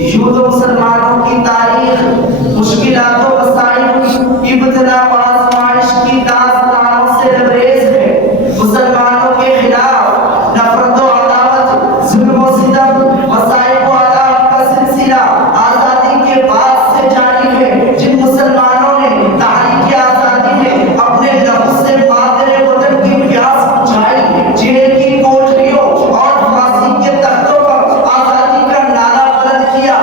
यूं तो मुसलमानों की तारीख मुश्किलातों मसाइब इब्तिला और आजमाइश की दास्तानों से लबरेज है। मुसलमानों के खिलाफ नफरत और अदावत, जुल्म और सितम, मसाइब और अदाब का सिलसिला आजादी के बाद से जारी है। जिन मुसलमानों ने तारीख आजादी में अपने लफ्ज से मादरे वतन की प्यास बुझाई, जेल की कोठरियों और फांसी के तख्तों पर आजादी का नारा बुलंद किया,